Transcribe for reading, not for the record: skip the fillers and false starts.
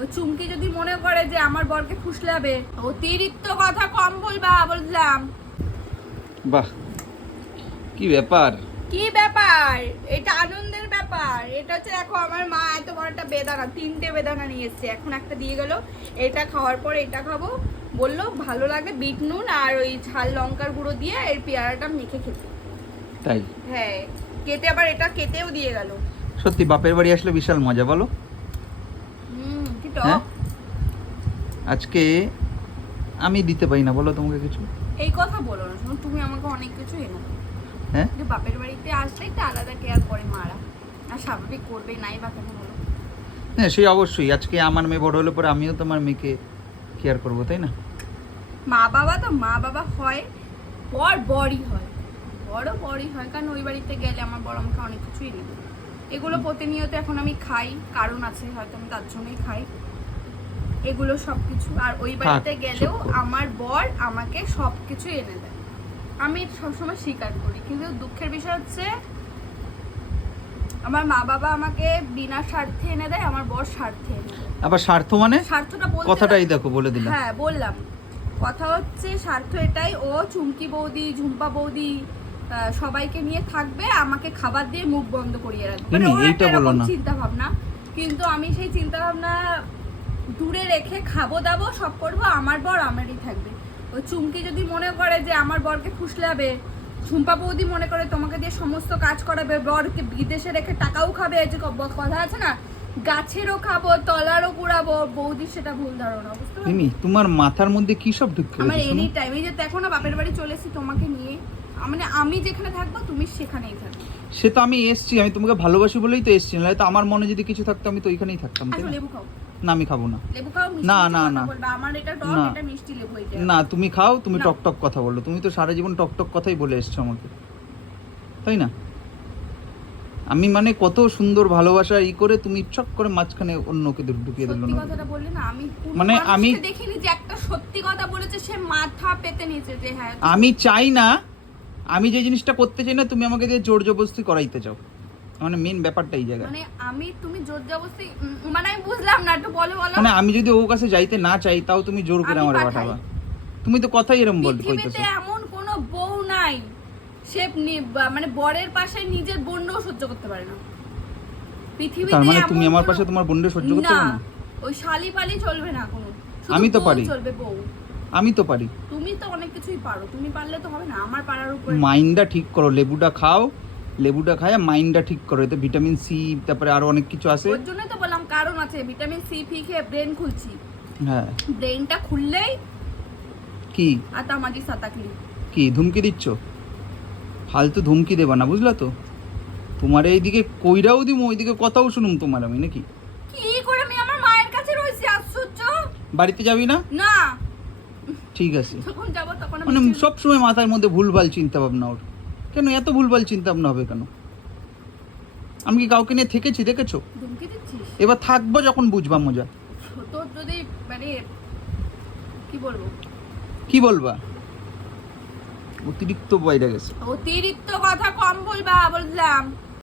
ওই চুমকি যদি মনে করে যে আমার বরকে ফুসলাবে, অতিরিক্ত কথা কম বলবা বললাম। বাহ, কি ব্যাপার! কি ব্যাপার? এটা আনন্দের ব্যাপার। এটা হচ্ছে দেখো আমার মা এত বড় একটা বেদানা, 3টে বেদানা নিয়ে এসেছে, এখন একটা দিয়ে গেল। এটা খাওয়ার পর এটা খাবো বললো, ভালো লাগে বিট নুন আর ওই ঝাল লঙ্কার গুঁড়ো দিয়ে এর পেয়ারাটা মেখে খেতে। তাই? হ্যাঁ, কেটে আবার এটা কেটেও দিয়ে গেল। সত্যি বাপের বাড়ি আসলে বিশাল মজা, বলো? কি হ্যাঁ? টক। আজকে আমি দিতে পারি না বলো তোমাকে কিছু? এই কথা বলো না, শোনো তুমি আমাকে অনেক কিছু এনো। হ্যাঁ, যে বাপের বাড়িতে আসলে একটা আলাদা কেয়ার করে মারা, আর স্বাভাবিক করবে নাই বা কেন বলো? হ্যাঁ সে অবশ্যই। আজকে আমার মেয়ে বড় হলে পরে আমিও তোমার মেয়েকে কেয়ার করবো, তাই না? মা বাবা তো মা বাবা হয়, বড়ই হয়, বড়ই হয়। কারণ ওই বাড়িতে গেলে আমার বড় আমাকে অনেক কিছুই নেবে। এগুলো প্রতিনিয়ত এখন আমি খাই, কারণ আছে হয়তো আমি তার জন্যই খাই এগুলো সবকিছু। আর ওই বাড়িতে গেলেও আমার বর আমাকে সবকিছু এনে দেয়, আমি সবসময় স্বীকার করি। কিন্তু দুঃখের বিষয় হচ্ছে আমার মা বাবা আমাকে বিনা স্বার্থে এনে দেয়, আমার বর স্বার্থে এনে দেয়। আবার স্বার্থ মানে? স্বার্থটা বলতে কথাটাই দেখো বলে দিলাম। হ্যাঁ বললাম, কথা হচ্ছে স্বার্থ এটাই, ও চুমকি বৌদি ঝুম্পা বৌদি সবাইকে নিয়ে থাকবে, আমাকে খাবার দিয়ে মুখ বন্ধ করিয়ে রাখবে, মানে ওর এইটা বলো না। চিন্তা ভাবনা। কিন্তু আমি সেই চিন্তা ভাবনা দূরে রেখে খাবো দাবো সব করবো, আমার বর আমারই থাকবে। ওই চুমকি যদি মনে করে যে আমার বরকে ফুসলাবে, ঝুম্পা বৌদি মনে করে তোমাকে দিয়ে সমস্ত কাজ করাবে, বরকে বিদেশে রেখে টাকাও খাবে, যে কথা আছে না, গাছেরও খাবো তলারও কুড়াবো, বৌদি সেটা ভুল ধারণা, বুঝতে পারছো? মিমি, তোমার মাথার মধ্যে কি সব ঢুকে আমার গেছে? এনি টাইম, এই যে দেখো না বাপের বাড়ি চলে এসেছি তোমাকে নিয়ে, মানে আমি যেখানে থাকবো তুমি সেখানেই থাকবে। সে তো আমি এসছি, আমি তোমাকে ভালোবাসি বলেই তো এসছি, না তো আমার মনে যদি কিছু থাকতো আমি তো ওইখানেই থাকতাম, তাই আসো না? লেবু খাও। না আমি খাবো না। লেবু খাও, মিষ্টি না, মিষ্টি না, কথা না। বলবা, আমার এটা টক, না। এটা মিষ্টি লেবু, এটা না তুমি খাও, তুমি না। টক টক কথা বলো, তুমি তো সারা জীবন টক টক কথাই বলে এসছো আমাকে, তাই না? আমি মানে কত সুন্দর ভালোবাসা করে তুমি চক করে মাঝখানে অন্যকে ঢুকিয়ে দিল সত্যি না। কথাটা বললে না, আমি মানে আমি দেখিনি যে একটা সত্যি কথা বলেছে সে মাথা পেতে নিয়েছে যে হ্যাঁ। আমি চাই না, আমি যে জিনিসটা করতে চাই না তুমি আমাকে দিয়ে জোর জবরদস্তি করাইতে চাও, মানে মেন ব্যাপারটা এই জায়গায়। মানে আমি তুমি জোর জবরদস্তি, মানে আমি বুঝলাম না, একটু বলো বলো। মানে আমি যদি ওর কাছে যাইতে না চাই তাও তুমি জোর করে আমি আমার পাঠাই। পাঠাবা, তুমি তো কথাই এরকম বলতে কইতেছো। পৃথিবীতে এমন কোনো বউ নাই সে মানে বরের পাশে নিজের বোনও সহ্য করতে পারে না। পৃথিবীতে তার মানে এমন তুমি আমার কোনো- পাশে তোমার বোনকে সহ্য করতে পারো না? ওই শালি পালি চলবে না কোনো, শুধু আমি তো বউ পারি। চলবে বউ। আমি তো পারি। তুমি তো অনেক কিছুই পারো, তুমি পারলে তো হবে না, আমার পারার উপরে। মাইন্ডটা ঠিক করো, লেবুটা খাও, লেবুটা খায় মাইন্ডটা ঠিক করো, এতে ভিটামিন সি তারপরে আরো অনেক কিছু আছে। ওর জন্যই তো বললাম কারণ আছে, ভিটামিন সি ফি খেয়ে ব্রেন খুলছি, হ্যাঁ ব্রেনটা খুললেই কি আতামাজি সাতাকলি। কি ধুমকি দিচ্ছ? ফালতু ধুমকি দেবা না, বুঝলা তো? তোমার এইদিকে কইরাও দিমু, ওইদিকে কথাও শুনুম তোমার আমি, নাকি? কি করে আমি আমার মায়ের কাছে রয়েছি, আশ্চর্য। বাড়িতে যাবি না? না, ঠিক আছে। যখন যাবো তখন মানে সবসময় মাথার মধ্যে ভুলভাল চিন্তা ভাবনা ওর, কেন এত ভুলভাল চিন্তা ভাবনা হবে কেন? আমি কি কাউকে নিয়ে থেকেছি দেখেছো? ধমকি দিচ্ছিস। এবার থাকবো যখন বুঝবা মজা। তোর যদি মানে কি বলবো, কি বলবা? অতিরিক্ত বাইরে গেছে। অতিরিক্ত কথা কম বলবা বললাম।